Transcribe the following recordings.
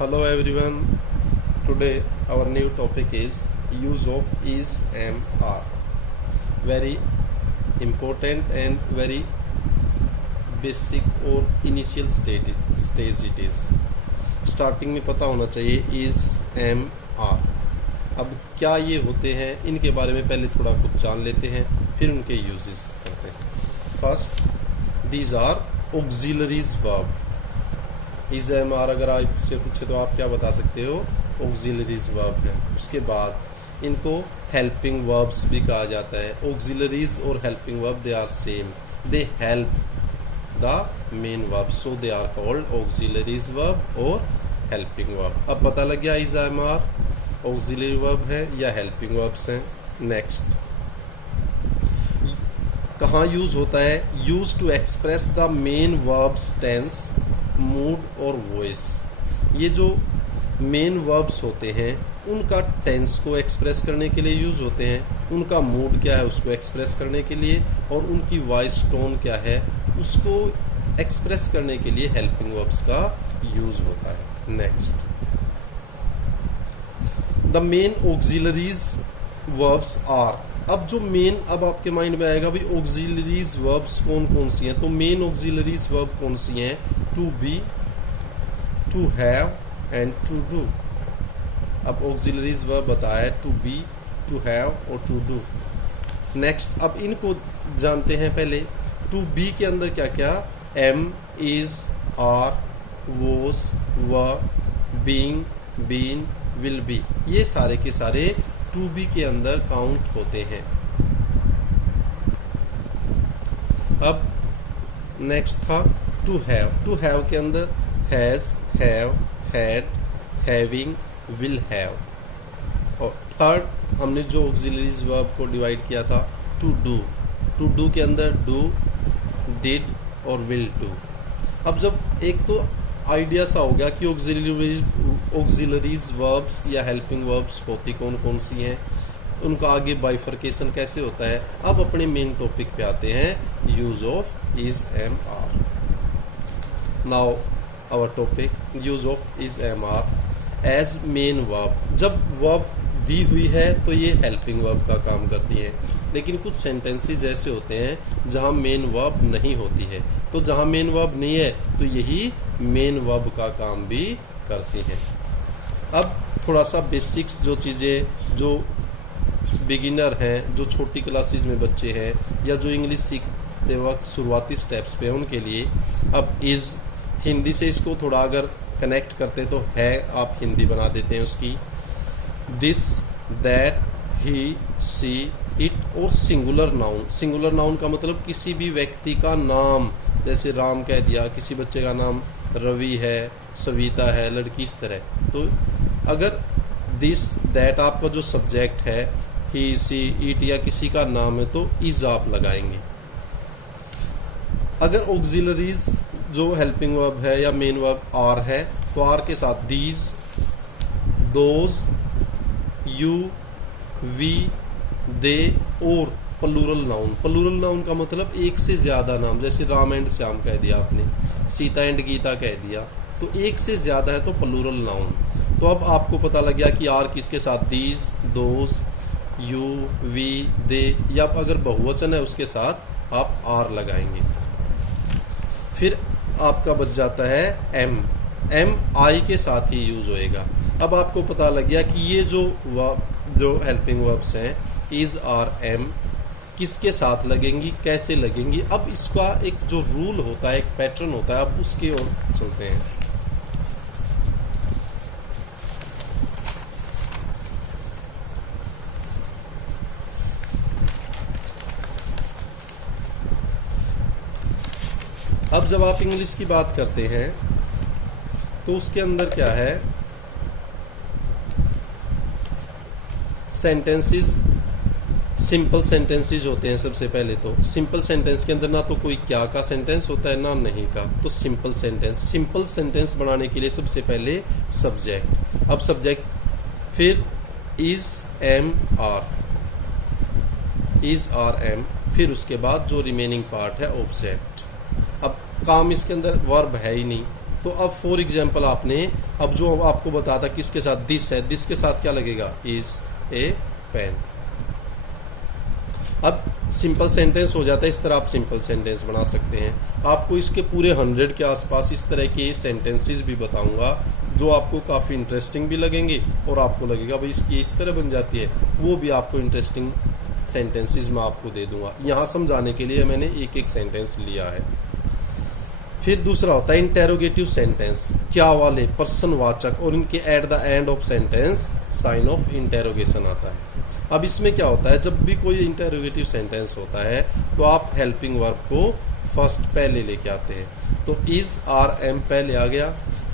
Hello everyone. Today our new topic is use of is am are. Very important and very basic और initial stage it is. Starting में पता होना चाहिए is am are. अब क्या ये होते हैं इनके बारे में पहले थोड़ा कुछ जान लेते हैं, फिर उनके uses करते हैं. First, these are auxiliaries verb. Is am are अगर आपसे पूछे तो आप क्या बता सकते हो? ऑक्सिलरीज वर्ब है. उसके बाद इनको हेल्पिंग वर्ब्स भी कहा जाता है. ऑक्सिलरीज और helping verb they are same, they help the main verb, so they are called auxiliaries verb और हेल्पिंग वर्ब. अब पता लग गया is am are auxiliary verb है या हेल्पिंग वर्ब्स हैं. नेक्स्ट, कहाँ यूज होता है? Use to express the main verbs tense, mood और वॉइस. ये जो मेन वर्ब्स होते हैं उनका टेंस को एक्सप्रेस करने के लिए यूज़ होते हैं, उनका मूड क्या है उसको एक्सप्रेस करने के लिए, और उनकी वॉइस टोन क्या है उसको एक्सप्रेस करने के लिए हेल्पिंग वर्ब्स का यूज़ होता है. Next, the main auxiliaries verbs are. अब जो मेन, अब आपके माइंड में आएगा भाई ऑक्सिलरीज वर्ब्स कौन कौन सी हैं. तो मेन ऑक्सिलरीज वर्ब कौन सी हैं? To be, to have and to do. अब ऑक्सिलरीज वर्ब बताया टू बी, टू हैव और टू डू. नेक्स्ट, अब इनको जानते हैं पहले. टू बी के अंदर क्या क्या? Am, is, are, was, were, being, been, will be. ये सारे के सारे टू बी के अंदर काउंट होते हैं. अब नेक्स्ट था टू हैव. टू हैव के अंदर has, have, had, having, will have. और थर्ड हमने जो ऑक्सिलरीज वर्ब को डिवाइड किया था टू डू. टू डू के अंदर डू, डिड और विल डू. अब जब एक तो आइडिया सा हो गया कि ऑक्सिलरीज वर्ब्स या हेल्पिंग वर्ब्स होती कौन कौन सी हैं, उनका आगे बाइफर्केशन कैसे होता है. अब अपने मेन टॉपिक पे आते हैं, use of is am are. Now our topic, use of is am are as main verb. जब वर्ब दी हुई है तो ये हेल्पिंग वर्ब का काम करती है, लेकिन कुछ सेंटेंसेस ऐसे होते हैं जहाँ मेन वर्ब नहीं होती है. तो जहाँ मेन वर्ब नहीं है तो यही मेन वर्ब का काम भी करती हैं. अब थोड़ा सा बेसिक्स जो चीज़ें जो बिगिनर हैं, जो छोटी क्लासेस में बच्चे हैं या जो इंग्लिश सीखते वक्त शुरुआती स्टेप्स पे हैं उनके लिए. अब इज़, हिंदी से इसको थोड़ा अगर कनेक्ट करते तो है, आप हिंदी बना देते हैं उसकी. This, that, he, she, it और सिंगुलर नाउन. सिंगुलर नाउन का मतलब किसी भी व्यक्ति का नाम, जैसे राम कह दिया, किसी बच्चे का नाम रवि है, सविता है, लड़की, इस तरह. तो अगर दिस, दैट आपका जो सब्जेक्ट है, ही, सी, इट या किसी का नाम है तो इज आप लगाएंगे. अगर ऑक्सिलरीज जो हेल्पिंग वर्ब है या मेन वर्ब आर है तो आर के साथ दीज, दोज, यू, वी, दे और प्लूरल नाउन. प्लूरल नाउन का मतलब एक से ज़्यादा नाम, जैसे राम एंड श्याम कह दिया आपने, सीता एंड गीता कह दिया, तो एक से ज़्यादा है तो प्लूरल नाउन. तो अब आपको पता लग गया कि आर किसके साथ? दीज, दोज, यू, वी, दे, या अगर बहुवचन है उसके साथ आप आर लगाएंगे. फिर आपका बच जाता है एम. एम आई के साथ ही यूज़ होएगा. अब आपको पता लग गया कि ये जो हेल्पिंग वर्ब्स हैं इज, आर, एम किसके साथ लगेंगी, कैसे लगेंगी. अब इसका एक जो रूल होता है, एक पैटर्न होता है, अब उसके ओर चलते हैं. अब जब आप इंग्लिश की बात करते हैं तो उसके अंदर क्या है, सेंटेंसेस, सिंपल सेंटेंसेस होते हैं. सबसे पहले तो सिंपल सेंटेंस के अंदर ना तो कोई क्या का सेंटेंस होता है ना नहीं का, तो सिंपल सेंटेंस. सिंपल सेंटेंस बनाने के लिए सबसे पहले सब्जेक्ट. अब सब्जेक्ट, फिर is, am, are, is, are, am, फिर उसके बाद जो रिमेनिंग पार्ट है ऑब्जेक्ट. अब काम इसके अंदर वर्ब है ही नहीं, तो अब फॉर एग्जाम्पल आपने अब जो आपको बताता किसके साथ, दिस है, दिस के साथ क्या लगेगा, इज ए पेन। अब सिंपल सेंटेंस हो जाता है। इस तरह आप सिंपल सेंटेंस बना सकते हैं। आपको इसके पूरे 100 के आसपास इस तरह के सेंटेंसेस भी बताऊंगा जो आपको काफ़ी इंटरेस्टिंग भी लगेंगे और आपको लगेगा भाई इसकी इस तरह बन जाती है, वो भी आपको इंटरेस्टिंग सेंटेंसेस मैं आपको दे दूंगा। यहाँ समझाने के लिए मैंने एक एक सेंटेंस लिया है। फिर दूसरा होता है इंटेरोगेटिव सेंटेंस, क्या वाले, प्रश्नवाचक, और इनके at the end of sentence sign of interrogation आता है। अब इसमें क्या होता है, जब भी कोई इंटेरोगेटिव सेंटेंस होता है तो आप हेल्पिंग वर्ब को फर्स्ट पहले लेके आते हैं। तो इज, आर, एम पहले आ गया,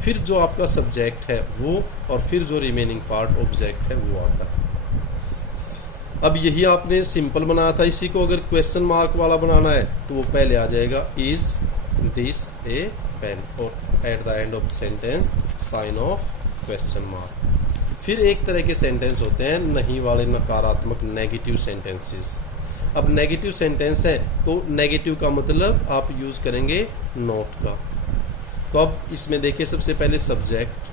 फिर जो आपका सब्जेक्ट है वो, और फिर जो रिमेनिंग पार्ट ऑब्जेक्ट है वो आता है। अब यही आपने सिंपल बनाया था, इसी को अगर क्वेश्चन मार्क वाला बनाना है तो वो पहले आ जाएगा, इज दिस ए पेन, और at the end of sentence sign of question mark. फिर एक तरह के सेंटेंस होते हैं नहीं वाले, नकारात्मक, नेगेटिव सेंटेंसेस। अब नेगेटिव सेंटेंस है तो नेगेटिव का मतलब आप यूज करेंगे नॉट का। तो अब इसमें देखिए सबसे पहले सब्जेक्ट,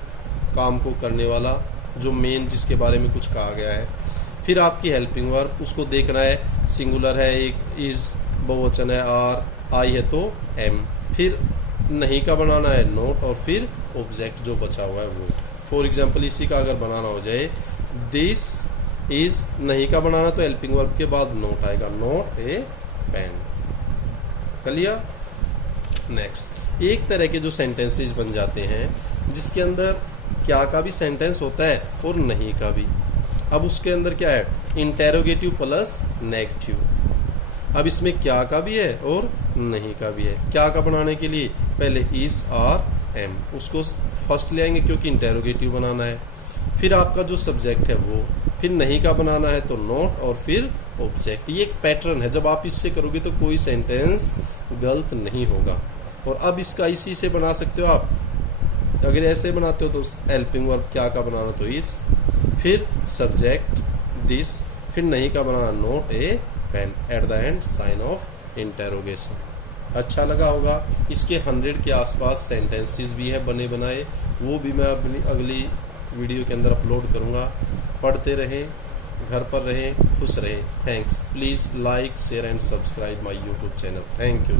काम को करने वाला, जो मेन जिसके बारे में कुछ कहा गया है। फिर आपकी हेल्पिंग वर्ब, उसको देखना है सिंगुलर है, एक इज, बहुवचन है आर, आई है तो एम। फिर नहीं का बनाना है नोट, और फिर ऑब्जेक्ट जो बचा हुआ है वो। फॉर एग्जाम्पल इसी का अगर बनाना हो जाए, दिस इज, नहीं का बनाना तो हेल्पिंग वर्ब के बाद नोट आएगा, नोट ए पेन। कर लिया। नेक्स्ट, एक तरह के जो सेंटेंसेस बन जाते हैं जिसके अंदर क्या का भी सेंटेंस होता है और नहीं का भी। अब उसके अंदर क्या है, इंटेरोगेटिव प्लस नेगेटिव। अब इसमें क्या का भी है और नहीं का भी है। क्या का बनाने के लिए पहले इज, आर, एम, उसको फर्स्ट ले आएंगे क्योंकि इंटेरोगेटिव बनाना है। फिर आपका जो सब्जेक्ट है वो, फिर नहीं का बनाना है तो नॉट, और फिर ऑब्जेक्ट। ये एक पैटर्न है, जब आप इससे करोगे तो कोई सेंटेंस गलत नहीं होगा। और अब इसका इसी से बना सकते हो आप, अगर ऐसे बनाते हो तो हेल्पिंग वर्ब क्या का बनाना तो इज, फिर सब्जेक्ट दिस, फिर नहीं का बनाना note a pen, at the end sign of interrogation. अच्छा लगा होगा। इसके 100 के आसपास सेंटेंसेस भी है बने बनाए, वो भी मैं अपनी अगली वीडियो के अंदर अपलोड करूँगा। पढ़ते रहें, घर पर रहें, खुश रहें। Thanks. Please like, share and subscribe my YouTube channel. Thank you.